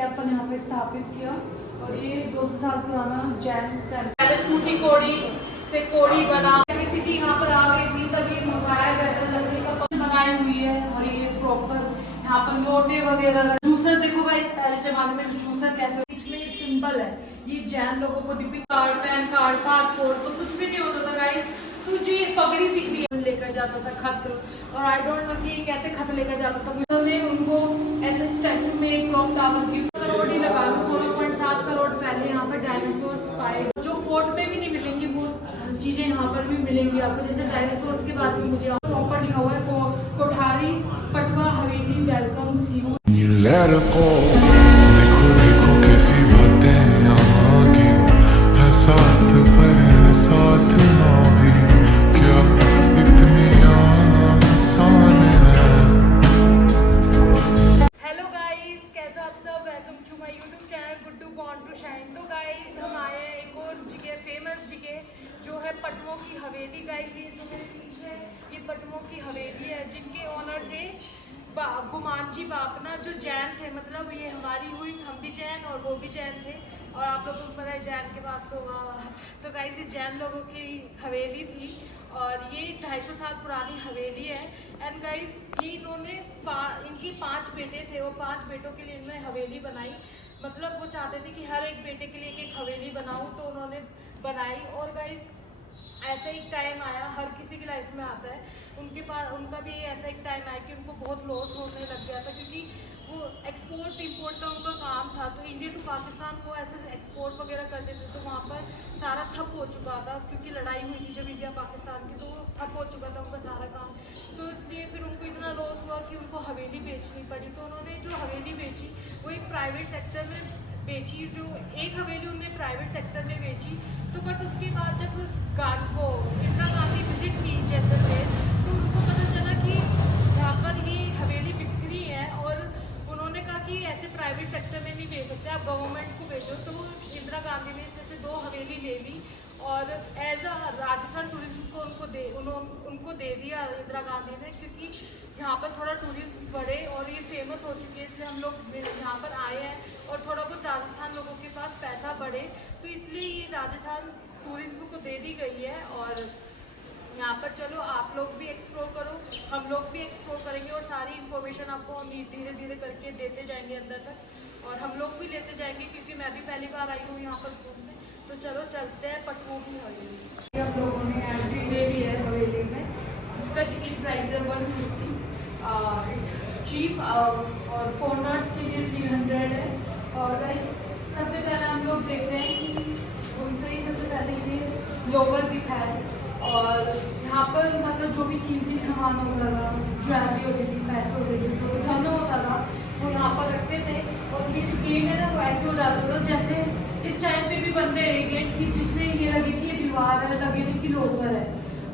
Temple यहाँ पे स्थापित किया और ये 200 साल पुराना जैन टेम्पल। पहले सूटी कोड़ी से कोड़ी बना, इलेक्ट्रिसिटी यहाँ पर आ गई थी तब ये मंगाया गया था, लकड़ी का बनाई हुई है। और ये प्रॉपर यहाँ पर लोटे वगैरह, जूसर देखो गाइस, पहले जमाने में जूसर कैसे सिंबल है, ये जैन लोगों को डिपिक कार्ड, पैन कार्ड, पासपोर्ट तो कुछ भी नहीं होता था गाइस। तो जो ये पगड़ी दिख रही है लेकर जाता था खत, और आई डोंट नो कि कैसे खत लेकर जाता था। उन्होंने उनको ऐसे स्टैचू में एक क्लॉक टावर की करोड़ ही लगा लो, 16.7 करोड़ पहले यहाँ पर डायनासोर्स पाए, जो फोर्ट में भी नहीं मिलेंगी वो चीजें यहाँ पर भी मिलेंगी आपको। जैसे डायनासोर्स के बाद में मुझे प्रॉपर लिखा हुआ है कोठारी पटवा हवेली वेलकम सीयू। देखो देखो कैसी बातें यहाँ की है, साथ पर साथ ना भी क्या इतनी आसान है। हेलो गाइस, कैसे आप सब, welcome to my YouTube channel Guddu born to shine. तो गाइस हम आए हैं एक और जगह, फेमस जगह जो है पटवों की हवेली। गाइस ये जो मेरे पीछे है ये पटवों की हवेली है, जिनके ओनर थे गुमानजी बापना, जो जैन थे। मतलब ये हमारी हुई, हम भी जैन और वो भी जैन थे। और आप लोगों को पता है जैन के पास तो गाइस ये जैन लोगों की हवेली थी और ये 250 साल पुरानी हवेली है। एंड गाइस ये इन्होंने इनके 5 बेटे थे और 5 बेटों के लिए इन्होंने हवेली बनाई। मतलब वो चाहते थे कि हर एक बेटे के लिए एक हवेली बनाऊं, तो उन्होंने बनाई। और गाइस ऐसा एक टाइम आया, हर किसी की लाइफ में आता है, उनके पास उनका भी ऐसा एक टाइम आया कि उनको बहुत लॉस होने लग गया था, क्योंकि वो एक्सपोर्ट इंपोर्ट का उनका काम था। तो इंडिया टू पाकिस्तान को ऐसे एक्सपोर्ट वगैरह करते थे, तो वहाँ पर सारा ठप हो चुका था, क्योंकि लड़ाई हुई थी जब इंडिया पाकिस्तान की, तो वो ठप हो चुका था उनका सारा काम। तो इसलिए फिर उनको इतना लॉस हुआ कि उनको हवेली बेचनी पड़ी। तो उन्होंने जो हवेली बेची वो एक प्राइवेट सेक्टर में बेची, जो एक हवेली उन्होंने प्राइवेट सेक्टर में बेची। तो बट उसके बाद जब वो इंदिरा गांधी विजिट की जैसलमेर, तो उनको पता चला कि यहाँ पर ये हवेली बिक्री है, और उन्होंने कहा कि ऐसे प्राइवेट सेक्टर में नहीं बेच सकते, आप गवर्नमेंट को बेचो। तो इंदिरा गांधी ने इसमें से 2 हवेली ले ली और एज अ राजस्थान टूरिज्म को उनको दे दिया इंदिरा गांधी ने, क्योंकि यहाँ पर थोड़ा टूरिज्म बढ़े और ये फेमस हो चुकी है, इसलिए हम लोग यहाँ पर आए हैं और थोड़ा बहुत राजस्थान लोगों के पास पैसा बढ़े, तो इसलिए ये राजस्थान टूरिज्म को दे दी गई है। और यहाँ पर चलो आप लोग भी एक्सप्लोर करो, हम लोग भी एक्सप्लोर करेंगे और सारी इन्फॉर्मेशन आपको हम धीरे धीरे करके देते जाएंगे अंदर तक, और हम लोग भी लेते जाएंगे, क्योंकि मैं भी पहली बार आई हूँ यहाँ पर घूमने। तो चलो चलते हैं पटवों की हवेली। हम लोगों ने एंट्री ले ली है हवेली में, जिसका टिकट प्राइस है 150, इट्स चीप, और फॉरनर्स के लिए 300 है। और गाइस सबसे पहले हम लोग देखते हैं कि उससे ही सबसे पहले ये लोवर दिखाया, और यहाँ पर मतलब जो भी कीमती सामान होता था, ज्वेलरी होती थी, पैसे होते थे, जो भी धन होता था वो यहाँ पर रखते थे। और ये जो गेट है ना वो ऐसे हो जाता था जैसे इस टाइम पे भी बन रहे हैं गेट की, जिसमें ये लगी थी दीवार है, लगी थी कि लोवर है।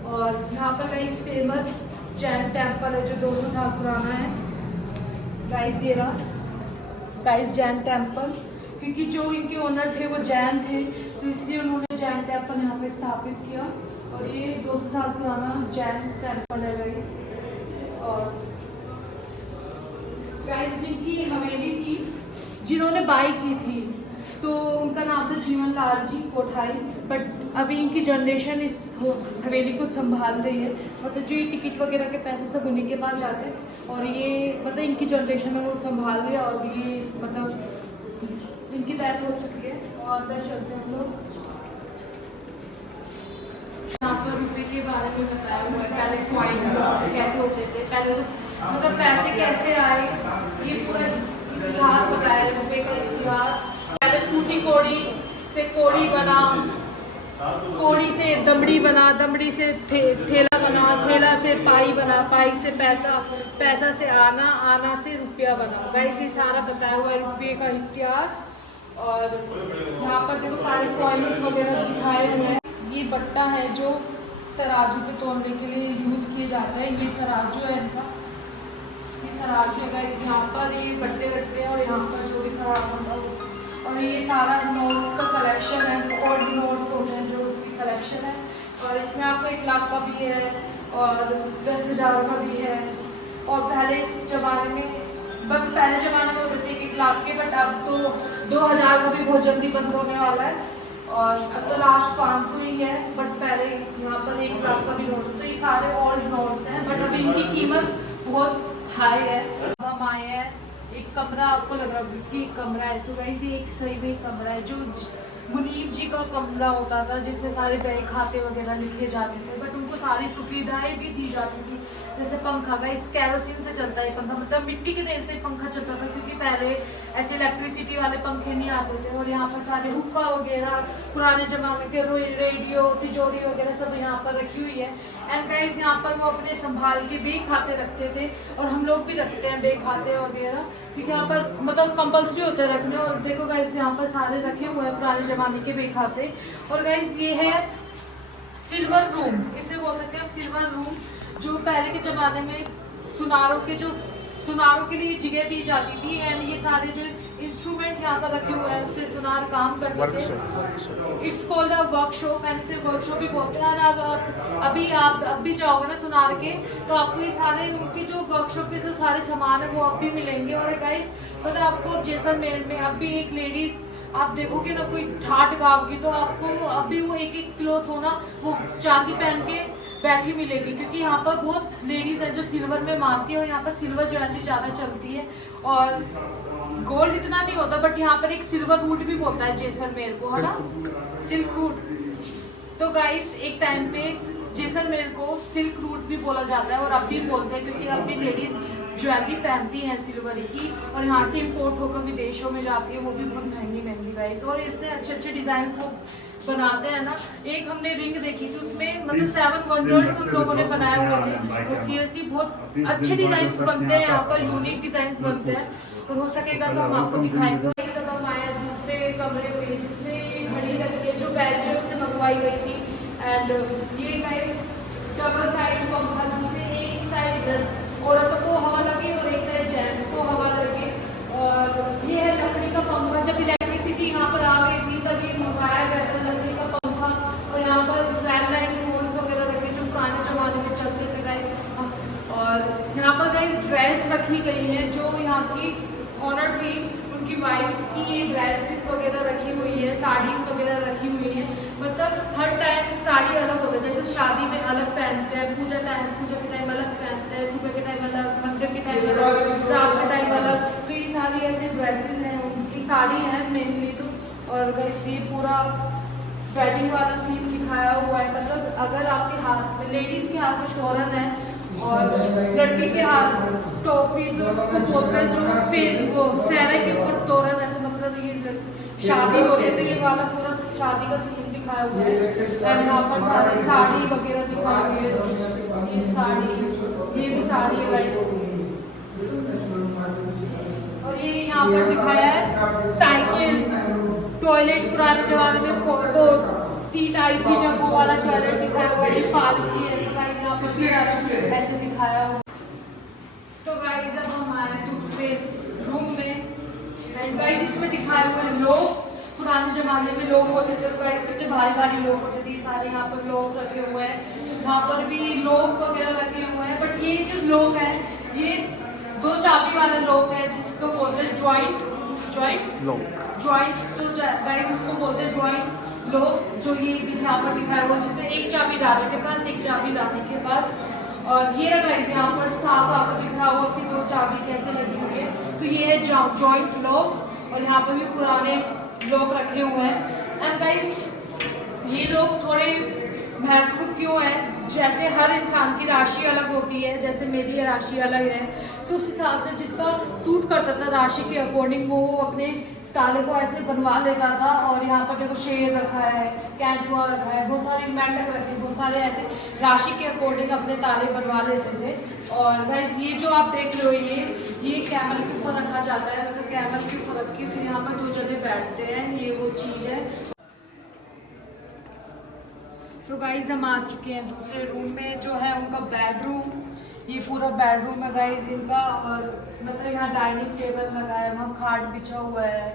और यहाँ पर गाइस फेमस जैन टेम्पल है जो 200 साल पुराना है। गाइस ये रहा गाइस जैन टेम्पल, क्योंकि जो इनके ओनर थे वो जैन थे, तो इसलिए उन्होंने जैन टेम्पल यहाँ पे स्थापित किया। और ये 200 साल पुराना जैन टेम्पल है गाइस। और गाइस जिनकी हवेली थी, जिन्होंने बाई की थी, तो उनका नाम था जीवन लाल जी कोठारी, बट अभी इनकी जनरेशन इस हवेली को संभाल रही है। मतलब जो ये टिकट वगैरह के पैसे सब उन्हीं के पास जाते हैं, और ये मतलब इनकी जनरेशन में वो संभाल रही है, और ये मतलब इनकी डेथ हो चुकी है। और अंदर चलते हैं हम लोग। यहाँ पर रुपये के बारे में बताया हुआ है, पहले कॉइन नोट्स कैसे होते थे, पहले तो मतलब पैसे कैसे आए, ये पूरा इतिहास बताया है, रुपये का इतिहास। पहले सूटी कोड़ी से कोड़ी बना, कोड़ी से दमड़ी बना, दमड़ी से थेला बना, थेला से पाई बना, पाई से पैसा, पैसा से आना, आना से रुपया बना। गाइस ये सारा बताया हुआ है रुपये का इतिहास। और यहाँ पर देखो सारे कॉइन्स वगैरह दिखाए हुए हैं। ये बट्टा है जो तराजू पे तोलने के लिए यूज़ किए जाते हैं, ये तराजू है इनका, ये तराजू है गाइस। यहाँ पर ये बट्टे लगते हैं और यहाँ पर जो भी सारा होता है, और ये सारा नोट्स का कलेक्शन है, ओल्ड नोट्स होते हैं जो उसकी कलेक्शन है। और इसमें आपको 1 लाख का भी है और 10,000 का भी है। और पहले इस ज़माने में पहले ज़माने में होते थे कि 1 लाख के, बट अब तो 2000 का भी बहुत जल्दी बंद होने वाला है और अब तो लास्ट 500 ही है, बट पहले यहाँ पर 1 लाख का भी नोट। तो ये सारे ओल्ड नोट्स हैं, बट अभी इनकी कीमत बहुत हाई है। अब हम आए हैं, एक कमरा आपको लग रहा होगा कि एक कमरा है, तो वैसे एक सही में एक कमरा है जो मुनीब जी का कमरा होता था, जिसमें सारे बैंक खाते वगैरह लिखे जाते थे, बट उनको सारी सुविधाएं भी दी जाती थी। जैसे पंखा का इस कैरोसिन से चलता है पंखा, मतलब मिट्टी के तेल से पंखा चलता था, क्योंकि पहले ऐसे इलेक्ट्रिसिटी वाले पंखे नहीं आते थे। और यहाँ पर सारे हुक्का वगैरह, पुराने ज़माने के रेडियो, तिजोरी वगैरह सब यहाँ पर रखी हुई है। एंड गाइस यहाँ पर वो अपने संभाल के बे खाते रखते थे, और हम लोग भी रखते हैं बे खाते वगैरह, क्योंकि यहाँ पर मतलब कंपल्सरी होते हैं रखने। और देखो गाइस यहाँ पर सारे रखे हुए हैं पुराने ज़माने के बे खाते। और गाइस ये है सिल्वर रूम, इसे बोल सकते हैं सिल्वर रूम, जो पहले के ज़माने में सुनारों के लिए जगह दी जाती थी। एंड ये सारे जो इंस्ट्रूमेंट यहाँ पर रखे हुए हैं उससे सुनार काम करते थे। It's called a workshop, and इसे वर्कशॉप भी बोलते हैं। अब आप भी जाओगे ना सुनार के, तो आपको ये सारे उनके जो वर्कशॉप के जो सारे सामान है वो अब भी मिलेंगे। और गाइस पता है आपको, जैसलमेर में अब भी एक लेडीज आप देखोगे ना कोई ठाट गाँव की, तो आपको अभी वो 1-1 किलो सोना वो चांदी पहन के बैठी मिलेगी, क्योंकि यहाँ पर बहुत लेडीज हैं जो सिल्वर में मानती है, और यहाँ पर सिल्वर ज्वेलरी ज़्यादा चलती है। और गोल्ड इतना नहीं होता, बट यहाँ पर एक सिल्वर रूट भी बोलता है जैसलमेर को, है ना, सिल्क रूट। तो गाइस एक टाइम पे जैसलमेर को सिल्क रूट भी बोला जाता है, और अब भी बोलते हैं, क्योंकि अब भी लेडीज ज्वेलरी पहनती हैं सिल्वर की, और यहाँ से इंपोर्ट होकर विदेशों में जाती है, वो भी बहुत महंगी गाइस। और इतने अच्छे अच्छे डिजाइन वो बनाते हैं ना। एक हमने रिंग देखी थी, उसमें मतलब 7 वंडर्स उन लोगों ने बनाए हुए थे, और सीरियसली बहुत अच्छे डिजाइन बनते हैं यहाँ पर, यूनिक डिजाइन बनते हैं। और हो सकेगा तो हम आपको दिखाएंगे। जब हम आए दूसरे कमरे में, जिसमें घड़ी रखी है जो बेल्जियम से मंगवाई गई थी, एंड ये गाइस डबल साइड पंखा, जिससे एक साइड औरतों को हवा लगे और एक साइड जेंट्स को हवा लगे। और ये है लकड़ी का पंखा, जब इलेक्ट्रिसिटी यहाँ पर आ गई थी तब ये मंगवाया गया था लकड़ी का पंखा। और यहाँ पर लैंडलाइन फोन्स वगैरह रखे जो पुराने ज़माने में चलते थे गाइस। और यहाँ पर गाइस ड्रेस रखी गई है, जो यहाँ की ऑनर थी उनकी वाइफ की, ये ड्रेसेस वगैरह रखी हुई है, साड़ीज वगैरह रखी हुई है। मतलब हर टाइम साड़ी अलग होता है, जैसे शादी में अलग पहनते हैं, पूजा के टाइम अलग पहनते हैं, सुबह के टाइम अलग, मंदिर के टाइम अलग, रात के टाइम अलग। तो ये सारी ऐसे ड्रेसेस हैं, उनकी साड़ी है मेनली तो। और वैसे ये पूरा वेडिंग वाला सीन दिखाया हुआ है, मतलब अगर आपके हाथ में, लेडीज़ के हाथ में तोरण है और लड़के के हाथ टोपी, जो उसको बोलते हैं जो वो सहरे के ऊपर तोरण है, तो मतलब ये शादी हो रही है। तो ये वाला पूरा शादी का सीन दिखाया हुआ है, और यहाँ पर सारी साड़ी वगैरह दिखाई हुई है। ये साड़ी, ये भी साड़ी है गाइस। और ये यहाँ पर दिखाया है साइकिल, टॉयलेट, पुराने जमाने में वो सीट आई थी जब, वो वाला टॉयलेट दिखाया हुआ है। पालकी है, तो गाइस यहाँ पर भी ऐसे दिखाया हुआ। तो गाइस अब हम आए दूसरे रूम में, एंड गाइस इसमें दिखाए हुए लोग, पुराने जमाने में लोग होते थे, तो गाइस कितने भारी लोग होते थे। सारे यहाँ पर लोग रखे हुए हैं, वहाँ पर भी लोग वगैरह रखे हुए हैं। बट ये जो लोग हैं, ये 2 चाबी वाले लोग हैं, जिसको बोलते हैं ज्वाइंट लॉक, तो गाइस उसको बोलते हैं ज्वाइंट लॉक। जो ये यहाँ पर दिखाया हुआ, जिसमें एक चाबी राजा के पास, एक चाबी रानी के पास। और ये रहा गाइस यहाँ पर साफ आपको दिख रहा होगा कि 2 चाबी कैसे लगी हुई है। तो ये है जॉइंट लॉक, और यहाँ पर भी पुराने लोग रखे हुए हैं। एंड गाइस ये लोग थोड़े महत्वपूर्ण क्यों है, जैसे हर इंसान की राशि अलग होती है, जैसे मेरी राशि अलग है, तो उस हिसाब से जिसका सूट करता था राशि के अकॉर्डिंग, वो अपने ताले को ऐसे बनवा लेता था। और यहाँ पर देखो शेर रखा है, कैंचुआ रखा है, बहुत सारे मेंढक रखे, बहुत सारे ऐसे राशि के अकॉर्डिंग अपने ताले बनवा लेते थे। और गाइस ये जो आप देख रहे हो, ये कैमल के ऊपर रखा जाता है, मतलब कैमल के ऊपर रख के फिर यहाँ पर 2 जने बैठते हैं, ये वो चीज़ है। तो गाइस हम आ चुके हैं दूसरे रूम में, जो है उनका बेडरूम। ये पूरा बेडरूम है गाइस इनका, और मतलब यहाँ डाइनिंग टेबल लगा है, वहाँ खाट बिछा हुआ है,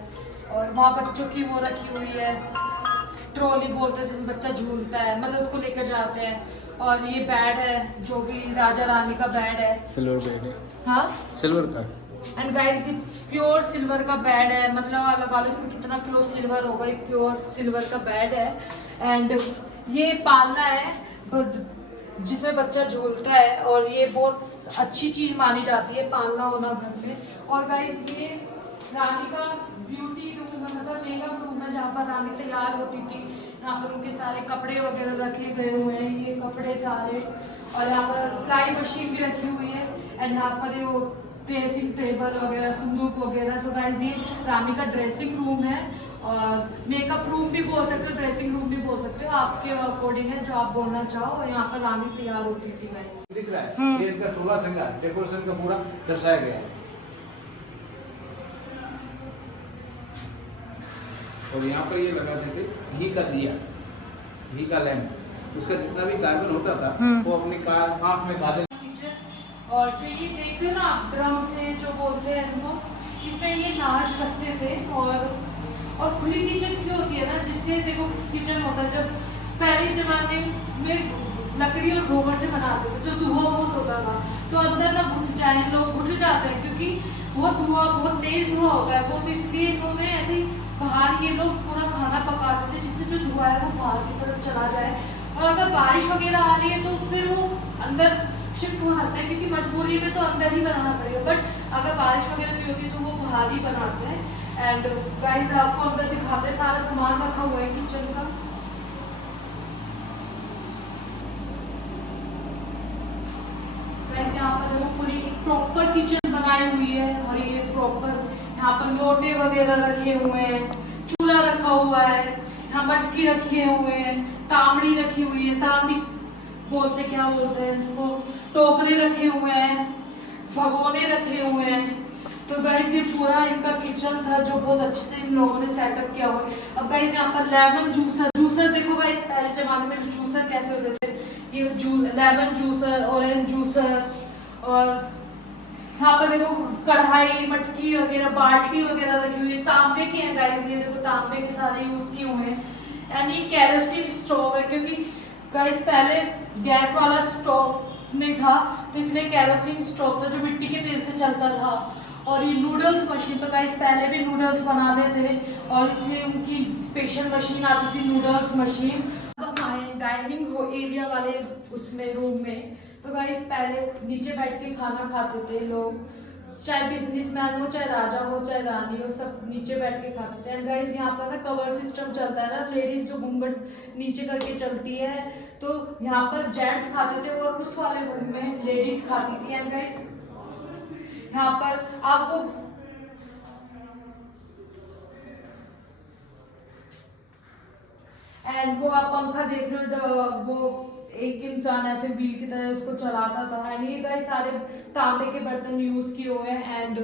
और वहाँ बच्चों की वो रखी हुई है, ट्रॉली बोलते हैं जिसमें बच्चा झूलता है, मतलब उसको लेकर जाते हैं। और ये बेड है, जो भी राजा रानी का बेड है, सिल्वर बेड है। हाँ सिल्वर का एंड गाइस ये प्योर सिल्वर का बेड है, मतलब आप लगा लो इसमें कितना किलो सिल्वर होगा, ये प्योर सिल्वर का बेड है। एंड ये पालना है जिसमें बच्चा झूलता है, और ये बहुत अच्छी चीज़ मानी जाती है पालना होना घर में। और गाइस ये रानी का ब्यूटी रूम है, मतलब मेकअप रूम है, जहाँ पर रानी तैयार होती थी। यहाँ पर उनके सारे कपड़े वगैरह रखे गए हुए हैं, ये कपड़े सारे, और यहाँ पर सिलाई मशीन भी रखी हुई है। एंड यहाँ पर ये ड्रेसिंग टेबल वगैरह, संदूक वगैरह। तो गाइस ये रानी का ड्रेसिंग रूम है, और मेकअप रूम भी बोल सकते हो, ड्रेसिंग रूम भी बोल सकते हो, आपके अकॉर्डिंग है जो आप बोलना चाहो। और यहाँ पर रानी तैयार होती थी गाइस। दिख रहा है ये इनका 16 श्रृंगार डेकोरेशन का पूरा दर्शाया गया है। और यहाँ पर ये लगाते थे घी का दिया, घी का लैंप, उसका जितना भी कार्बन होता था वो अपनी आँख में डाले। और जो ये देखते हो ना आप ड्रम से जो बोलते हैं इनको, इसमें ये नाच रखते थे। और खुली किचन भी होती है ना, जिससे देखो किचन होता है, जब पहले जमाने में लकड़ी और गोबर से बनाते थे तो धुआं बहुत होता था, तो अंदर ना घुट जाए, लोग घुट जाते हैं क्योंकि बहुत धुआं, बहुत तेज धुआं होता है वो। तो इसलिए इन्होंने ऐसे ही बाहर ये लोग पूरा खाना पकाते थे, जिससे जो धुआं है वो बाहर की तरफ चला जाए। और अगर बारिश वगैरह आ रही है तो फिर वो अंदर शिफ्ट हो सकता है, क्योंकि मजबूरी में तो अंदर ही बनाना पड़ेगा, बट अगर बारिश वगैरह नहीं होती तो वो बाहर ही बनाते हैं। एंड गाइस आपको अंदर दिखाते हैं, सारा सामान रखा हुआ है किचन का। गाइस यहाँ पर देखो पूरी एक प्रॉपर किचन बनाई हुई है, और ये प्रॉपर यहाँ पर लोटे वगैरह रखे हुए हैं, चूल्हा रखा हुआ है, यहाँ मटकी रखे हुए हैं, तामड़ी रखी हुई है, तामड़ी बोलते क्या बोलते हैं इसको, टोकरे रखे हुए हैं, भगोने रखे हुए हैं। तो गाइस ये पूरा इनका किचन था जो बहुत अच्छे से इन लोगों ने सेटअप किया हुआ है। अब गाइस यहाँ पर लेमन जूसर देखो गाइस, पहले जमाने में जूसर कैसे होते थे, ये लेमन जूसर, ऑरेंज जूसर। और यहाँ पर देखो कढ़ाई, मटकी वगैरह, बाल्टी वगैरह रखी हुई है, तांबे के हैं गाइस, ये देखो तांबे के सारे यूज किए हुए हैं। एंड ये केरोसिन स्टोव है, क्योंकि गाइस पहले गैस वाला स्टोव नहीं था, तो इसलिए केरोसिन स्टोव था जो मिट्टी के तेल से चलता था। और ये नूडल्स मशीन, तो गाइस पहले भी नूडल्स बनाते थे, और इसलिए उनकी स्पेशल मशीन आती थी, नूडल्स मशीन। अब हम आए डाइनिंग एरिया वाले उसमें रूम में। तो गाइस पहले नीचे बैठ के खाना खाते थे लोग, चाहे बिजनेसमैन हो, चाहे राजा हो, चाहे रानी हो, सब नीचे बैठ के खाते थे। एंड गाइस यहाँ पर ना कवर सिस्टम चलता है ना, लेडीज जो घूंघट नीचे करके चलती है, तो यहाँ पर जेंट्स खाते थे और उस वाले रूम में लेडीज खाती थी। एंड गाइस यहाँ पर आपको वो आप पंखा देख रहे हो, वो एक इंसान ऐसे व्हील की तरह उसको चलाता था। एंड ये गाइस सारे तांबे के बर्तन यूज किए हुए हैं। एंड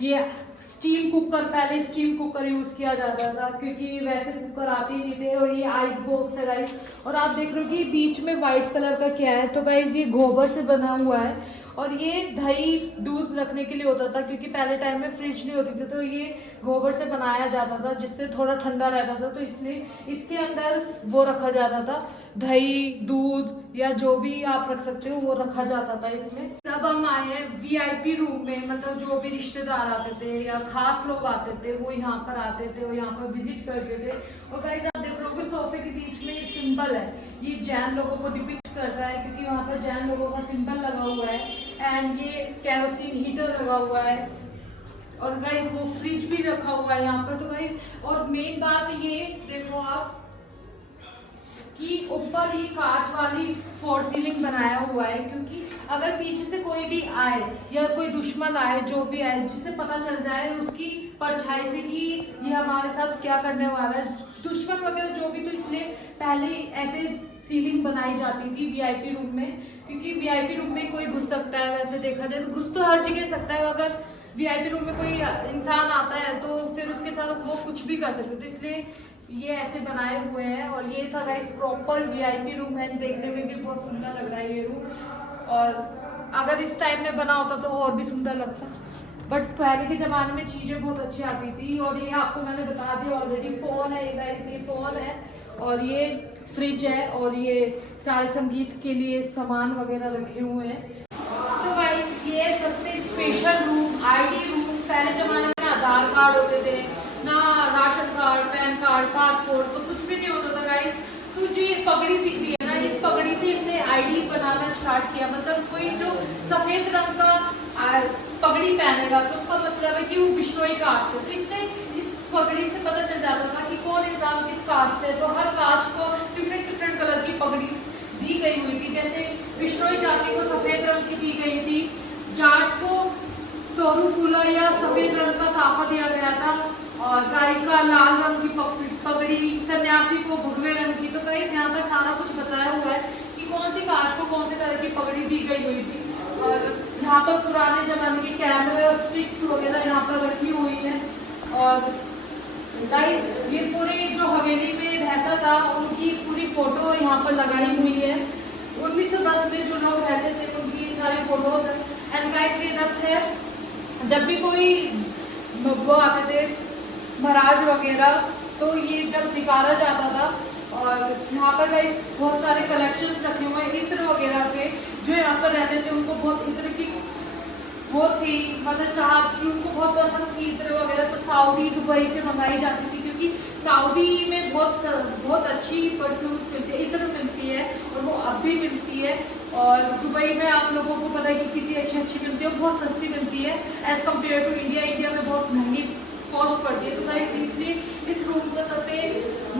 ये स्टीम कुकर, पहले स्टीम कुकर यूज किया जाता था क्योंकि वैसे कुकर आते ही नहीं थे। और ये आइस बॉक्स है गाइस, और आप देख रहे हो कि बीच में व्हाइट कलर का क्या है, तो गाइस ये गोबर से बना हुआ है। और ये दही दूध रखने के लिए होता था, क्योंकि पहले टाइम में फ्रिज नहीं होती थी, तो ये गोबर से बनाया जाता था जिससे थोड़ा ठंडा रहता था, तो इसलिए इसके अंदर वो रखा जाता था, दही दूध या जो भी आप रख सकते हो वो रखा जाता था इसमें। अब हम आए हैं वीआईपी रूम में, मतलब जो भी रिश्तेदार आते थे या खास लोग आते थे वो यहाँ पर आते थे और यहाँ पर विजिट करते थे। और गाइस आप देख रहे हो सोफे के बीच में एक सिंबल है, ये जैन लोगों को डिपिक्ट करता है क्योंकि वहाँ पर जैन लोगों का सिंबल लगा हुआ है। एंड ये केरोसिन हीटर लगा हुआ है, और गाइस वो फ्रिज भी रखा हुआ है यहाँ पर। तो गाइस और मेन बात ये देखो आप कि ऊपर ही कांच वाली फोर सीलिंग बनाया हुआ है, क्योंकि अगर पीछे से कोई भी आए या कोई दुश्मन आए, जो भी आए, जिससे पता चल जाए उसकी परछाई से कि ये हमारे साथ क्या करने वाला है, दुश्मन वगैरह जो भी। तो इसलिए पहले ऐसे सीलिंग बनाई जाती थी वीआईपी रूम में, क्योंकि वीआईपी रूम में कोई घुस सकता है, वैसे देखा जाए तो घुस तो हर जगह सकता है, अगर वीआईपी रूम में कोई इंसान आता है तो फिर उसके साथ वो कुछ भी कर सकते, तो इसलिए ये ऐसे बनाए हुए हैं। और ये था गाइस प्रॉपर वीआईपी रूम है, देखने में भी बहुत सुंदर लग रहा है ये रूम, और अगर इस टाइम में बना होता तो और भी सुंदर लगता, बट पहले के ज़माने में चीज़ें बहुत अच्छी आती थी। और ये आपको मैंने बता दिया ऑलरेडी, फ़ोन है गाइस, ये फ़ोन है, और ये फ्रिज है, और ये सारे संगीत के लिए सामान वगैरह रखे हुए हैं। तो गाइस ये सबसे स्पेशल रूम आईडी रूम। पहले जमाने में ना आधार कार्ड होते थे, ना ration card, pan card, passport, तो कुछ भी नहीं होता था गाइस। तो जो ये पगड़ी दिख रही है ना, इस पगड़ी से इन्होंने आईडी बनाना स्टार्ट किया। मतलब कोई जो सफेद रंग का पगड़ी पहनेगा तो उसका मतलब है कि वो बिश्नोई कास्ट है। तो इससे इस पगड़ी से पता चल जाता था कि कौन इंसान किस कास्ट है। तो हर कास्ट को डिफरेंट कलर की पगड़ी दी गई हुई थी। जैसे बिश्नोई जाति को सफेद रंग की दी गई थी, जाट को तोरू फूला या सफेद रंग का साफा दिया गया था, और गाय का लाल रंग की पगड़ी, सन्यासी को भगवे रंग की। तो गाइस यहाँ पर सारा कुछ बताया हुआ है कि कौन सी कास्ट को कौन से तरह की पगड़ी दी गई हुई थी। और यहाँ पर पुराने जमाने के कैमरे और स्टिक्स वगैरह यहाँ पर रखी हुई है। और गाइस ये पूरे जो हवेली में रहता था उनकी पूरी फोटो यहाँ पर लगाई हुई है। 1910 में जो लोग रहते थे उनकी सारी फोटोज है। एंड गाइस ये दत्त है, जब भी कोई वो आते थे महाराज वगैरह, तो ये जब निकाला जाता था। और यहाँ पर गाइस बहुत सारे कलेक्शंस रखे हुए हैं इत्र वगैरह के। जो यहाँ पर रहते थे उनको बहुत इत्र की वो थी, मतलब चाह कि उनको बहुत पसंद थी इत्र वगैरह। तो सऊदी दुबई से मंगाई जाती थी, क्योंकि सऊदी में बहुत अच्छी परफ्यूम्स मिलती है, इत्र मिलती है, और वो अब भी मिलती है। और दुबई में आप लोगों को पता है कि कितनी अच्छी मिलती है, बहुत सस्ती मिलती है as compare to India. India में बहुत महंगी कॉस्ट पड़ती है। तो गाइस इसलिए इस रूम को सबसे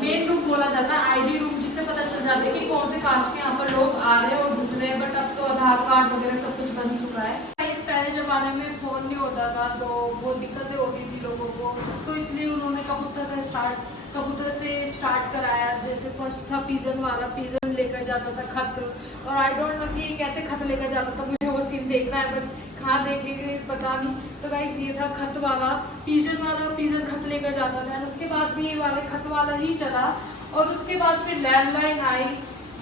मेन रूम बोला जाता है, आईडी रूम, जिससे पता चल जाता है कि कौन से कास्ट के यहाँ पर लोग आ रहे हैं और घुस रहे हैं। बट अब तो आधार कार्ड वगैरह सब कुछ बन चुका है। इस पहले ज़माने में फ़ोन नहीं होता था, तो बहुत दिक्कतें होती थी लोगों को। तो इसलिए उन्होंने कबूतर से स्टार्ट कराया। जैसे फर्स्ट था पिजन वाला, पिजन लेकर जाता था खत। और आई डोंट नो कि कैसे खत लेकर जाता था, मुझे वो सीन देखना है, बट कहाँ देखेंगे पता नहीं। तो गाइस ये था खत वाला, पिजन खत लेकर जाता था। उसके बाद भी ये वाले खत वाला ही चला। और उसके बाद फिर लैंडलाइन आई।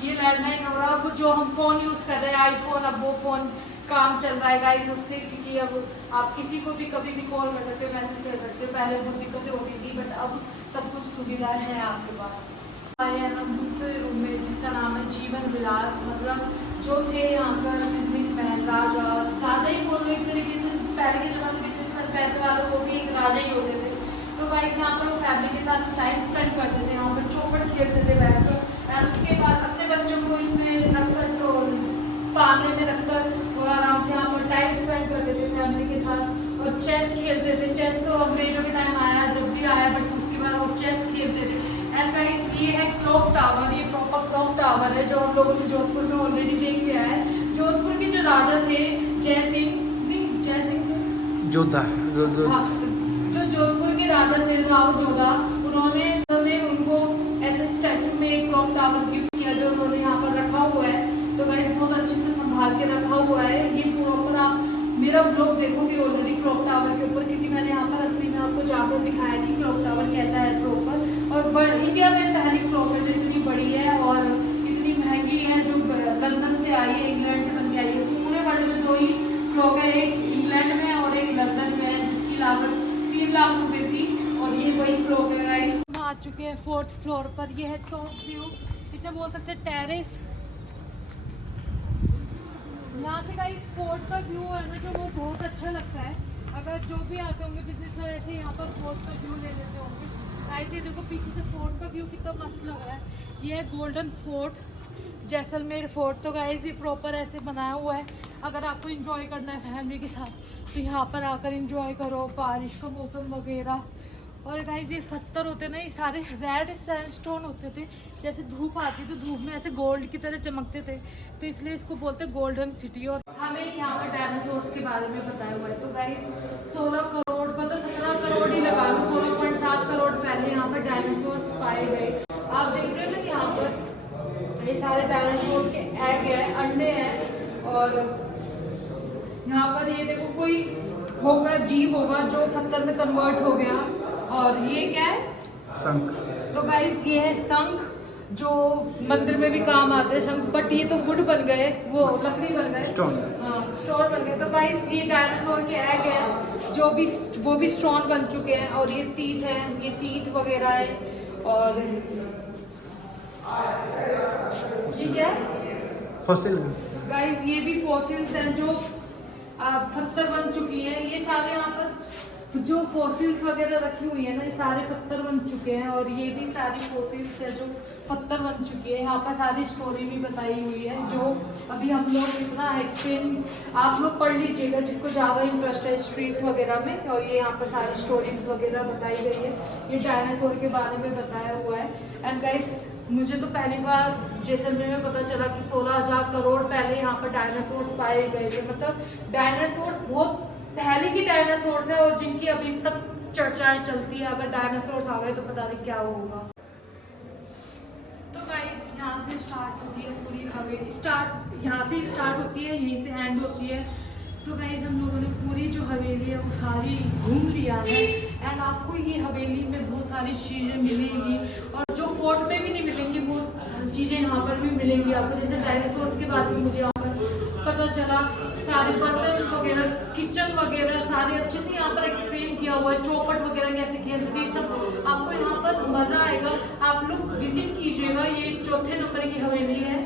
ये लैंडलाइन और अब जो हम फ़ोन यूज़ कर रहे हैं आईफोन, अब वो फ़ोन काम चल रहा है गाइस उससे, क्योंकि अब आप किसी को भी कभी भी कॉल कर सकते हो, मैसेज कर सकते हो। पहले बहुत दिक्कतें होती थी, बट अब सब कुछ सुविधा है आपके पास। आए हैं हम दूसरे रूम में, जिसका नाम है जीवन विलास। मतलब जो थे यहाँ पर बिजनेसमैन, राजा ही बोल लो एक तरीके से। पहले के जमाने में बिजनेसमैन पैसे वाले वो भी एक राजा ही होते थे। तो गाइस यहाँ पर वो फैमिली के साथ टाइम स्पेंड करते थे, यहाँ पर चौपट खेलते थे बैठकर। एंड उसके बाद अपने बच्चों को इसमें रखकर, पालने में रखकर वो आराम से यहाँ पर टाइम स्पेंड करते थे फैमिली के साथ। और चेस खेलते थे। चेस तो अंग्रेजों के टाइम आया, जब भी आया, बट उसके बाद वो चेस खेलते थे। एंड गाइस ये है क्लॉक टावर। ये प्रॉपर क्लॉक टावर है जो हम लोगों ने जोधपुर में ऑलरेडी देख लिया है। जोधपुर के जो राजा थे जोधा, जो जोधपुर के राजा थे राव जोधा, उन्होंने उनको ऐसे स्टैचू में एक क्लॉक टावर गिफ्ट किया, जो उन्होंने यहाँ पर रखा हुआ है। तो गाइस बहुत अच्छे से संभाल के रखा हुआ है। ये प्रॉपर आप मेरा ब्लॉग देखोगे ऑलरेडी क्लॉक टावर के ऊपर, क्योंकि मैंने यहाँ पर असली में आपको जाकर दिखाया कि क्लॉक टावर कैसा है प्रॉपर। और इंडिया में पहली क्लॉक है जो इतनी बड़ी है और इतनी महंगी है, जो लंदन से आई है, इंग्लैंड से बन के आई है। तो पूरे वर्ल्ड में 2 ही क्लॉक है, एक इंग्लैंड में और एक लंदन में है, जिसकी लागत 3 लाख रुपए थी। और ये वही क्लॉक है गाइस। हम आ चुके हैं 4th फ्लोर पर। ये है टॉप व्यू, इसे बोल सकते हैं टेरेस। यहाँ से गाइस फोर्ट का व्यू है ना, जो वो बहुत अच्छा लगता है। अगर जो भी आते होंगे बिजनेस में, ऐसे यहाँ पर फोर्ट का व्यू ले लेते होंगे। गाइस ये देखो पीछे से फोर्ट का व्यू कितना मस्त लग रहा है। ये है गोल्डन फोर्ट, जैसलमेर फोर्ट। तो गाइस ये प्रॉपर ऐसे बनाया हुआ है। अगर आपको एंजॉय करना है फैमिली के साथ तो यहाँ पर आकर एंजॉय करो, बारिश का मौसम वगैरह। और गाइस ये पत्थर होते ना, ये सारे रेड सैंडस्टोन होते थे। जैसे धूप आती तो धूप में ऐसे गोल्ड की तरह चमकते थे, तो इसलिए इसको बोलते हैं गोल्डन सिटी। और हमें यहाँ पर डायनासोर्स के बारे में बताया हुआ है। तो गाइस 16 करोड़, मतलब 17 करोड़ ही लगा लो, 16.7 करोड़ पहले यहाँ पर डायनासोर्स पाए गए। आप देख रहे हो ना कि यहाँ पर ये सारे डायनासोर्स के एग है, अंडे हैं। और यहाँ पर ये देखो कोई होगा, जीव होगा जो पत्थर में कन्वर्ट हो गया। और ये क्या है? शंख। तो गाइस ये है शंख, जो मंदिर में भी काम आते हैं शंख। बट ये तो वुड बन गए, वो लकड़ी बन गए, स्टोन। हाँ स्टोन बन गए। तो गाइस ये डायनासोर के एग है, जो भी वो भी स्टोन बन चुके हैं। और ये तीत है, ये तीत वगैरह है। और ये क्या है? फॉसिल। गाइस ये भी फॉसिल्स हैं, जो पत्थर बन चुकी है। ये सारे यहाँ पर जो फॉसिल्स वगैरह रखी हुई है ना, ये सारे पत्थर बन चुके हैं, और ये भी सारी फॉसिल्स है जो पत्थर बन चुकी है। यहाँ पर सारी स्टोरी भी बताई हुई है, जो अभी हम लोग इतना एक्सप्लेन आप लोग पढ़ लीजिएगा जिसको ज़्यादा इंटरेस्ट है हिस्ट्रीज वगैरह में। और ये यहाँ पर सारी स्टोरीज वगैरह बताई गई है, ये डायनासोर के बारे में बताया हुआ है। एंड गाइस, मुझे तो पहली बार जैसलमेर में पता चला कि 16,000 करोड़ पहले यहाँ पर डायनासोर्स पाए गए थे। मतलब डायनासोर्स बहुत पहले की डायनासोर्स है, और जिनकी अभी तक चर्चाएं चलती है। अगर डायनासोर्स आ गए तो पता नहीं क्या होगा। तो गाइस, यहाँ से स्टार्ट होती है पूरी हवेली, यहाँ से स्टार्ट होती है, यहीं से एंड होती है। तो गाइस, हम लोगों ने पूरी जो हवेली है वो सारी घूम लिया है। एंड आपको ये हवेली में बहुत सारी चीज़ें मिलेंगी, और जो फोर्ट में भी नहीं मिलेंगी वो चीज़ें यहाँ पर भी मिलेंगी आपको। जैसे डायनासोर्स के बारे में मुझे यहाँ पर पता चला, सारे बर्तन वगैरह, किचन वगैरह सारे अच्छे से यहाँ पर एक्सप्लेन किया हुआ है। चौपट वगैरह कैसे किया जाता है, सब आपको यहाँ पर मज़ा आएगा। आप लोग विजिट कीजिएगा। ये 4थे नंबर की हवेली है,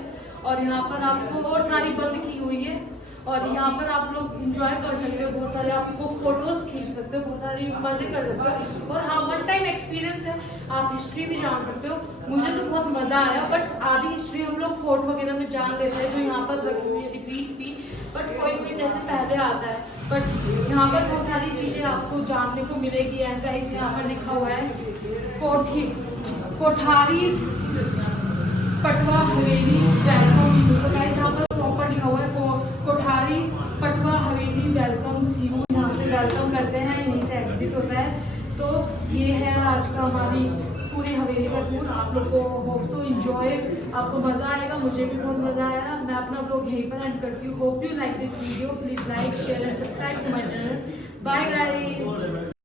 और यहाँ पर आपको और सारी बंद की हुई है, और यहाँ पर आप लोग इंजॉय कर सकते हो। बहुत सारे आपको फोटोज खींच सकते हो, बहुत सारी मज़े कर सकते हो। और हाँ, 1 टाइम एक्सपीरियंस है, आप हिस्ट्री भी जान सकते हो। मुझे तो बहुत मज़ा आया, बट आधी हिस्ट्री हम लोग फोर्ट वगैरह में जान लेते हैं जो यहाँ पर रखी हुई है, रिपीट भी। बट कोई कोई जैसे पहले आता है, बट यहाँ पर बहुत सारी चीज़ें आपको जानने को मिलेगी। एंड गाइस, यहाँ पर लिखा हुआ है कोठारी पटवा हवेली वेलकम। तो गाइस, यहाँ पर प्रॉपर लिखा हुआ है कोठारी पटवा हवेली वेलकम सीयू। यहाँ से वेलकम करते हैं, यहीं से एग्जिट होता है। तो ये है आज का हमारी पूरी हवेली का टूर। आप लोग को होप सो इंजॉय, आपको मज़ा आएगा। मुझे भी बहुत मज़ा आया। मैं अपना ब्लॉग यहीं पर एंड करती हूँ। Hope you like this video. Please like, share and subscribe to my channel. Bye guys.